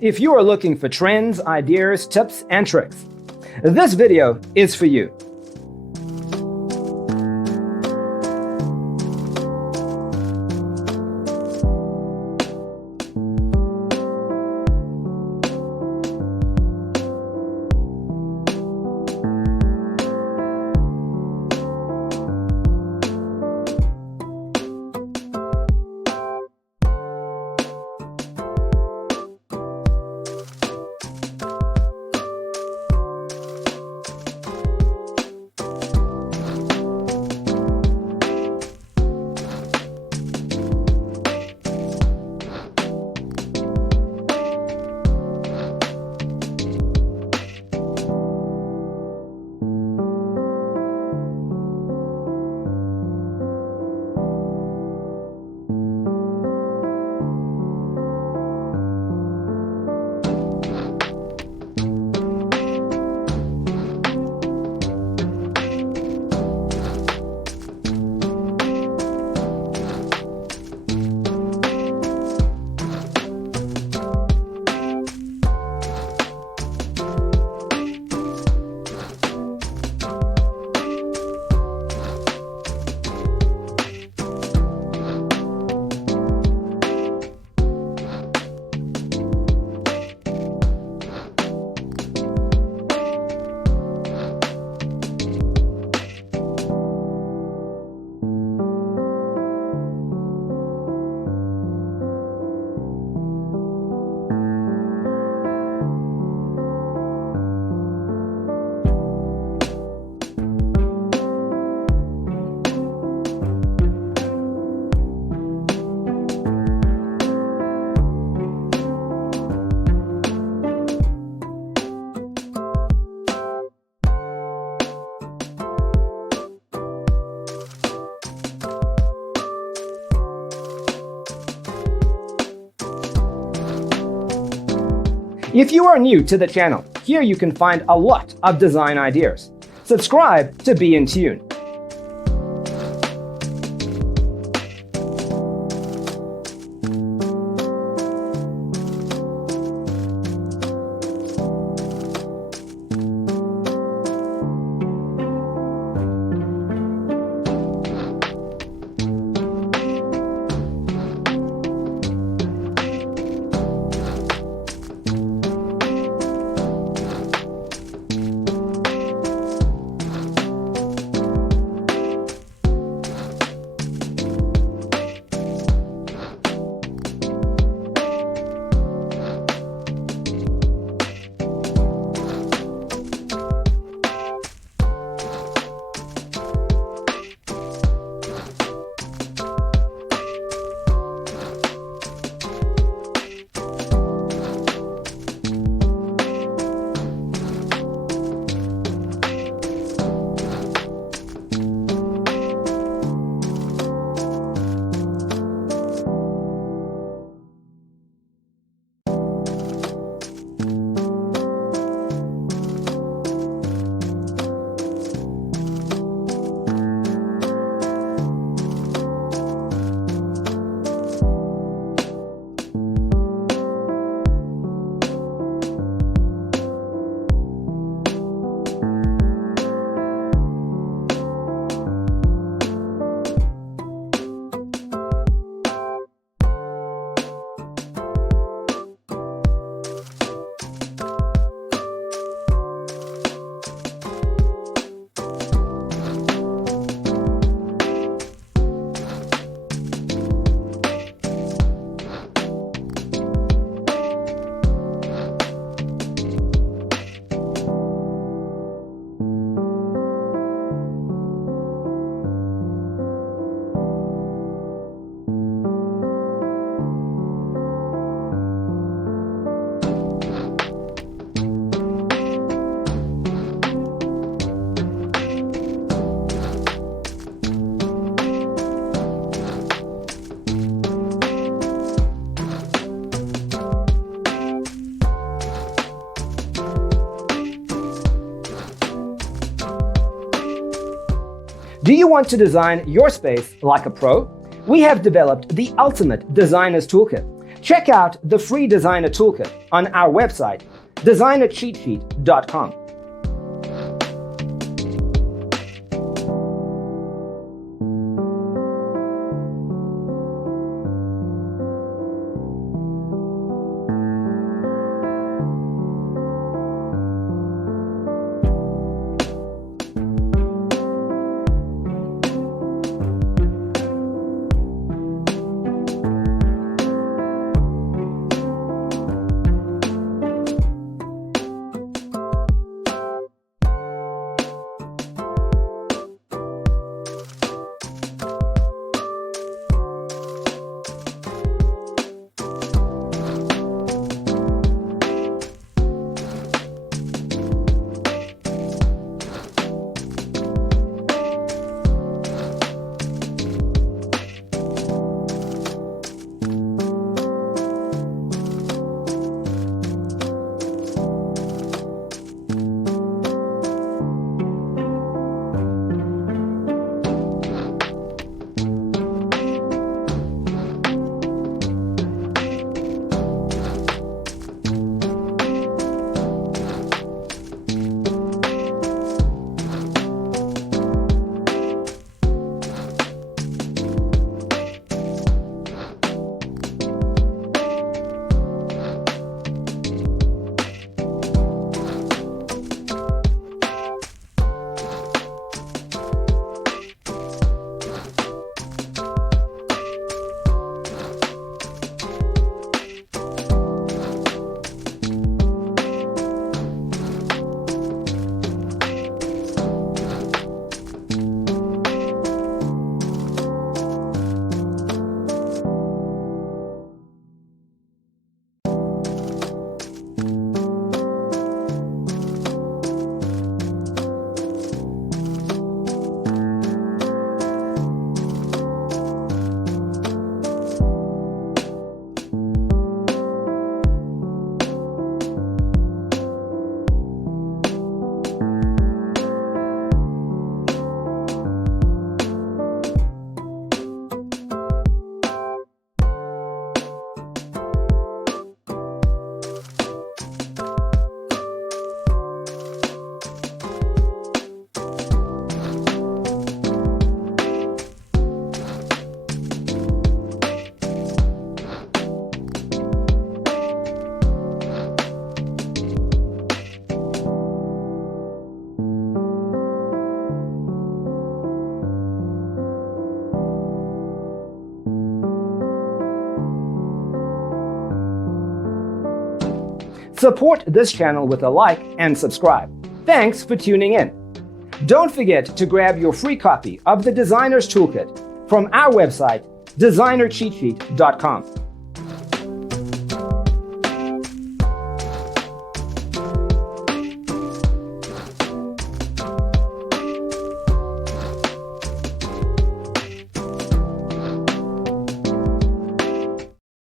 If you are looking for trends, ideas, tips, and tricks, this video is for you. If you are new to the channel, here you can find a lot of design ideas. Subscribe to be in tune. Do you want to design your space like a pro? We have developed the ultimate designer's toolkit Check out the free designer toolkit on our website, designercheatsheet.com. Support this channel with a like and subscribe. Thanks for tuning in. Don't forget to grab your free copy of the Designer's Toolkit from our website, designercheatsheet.com.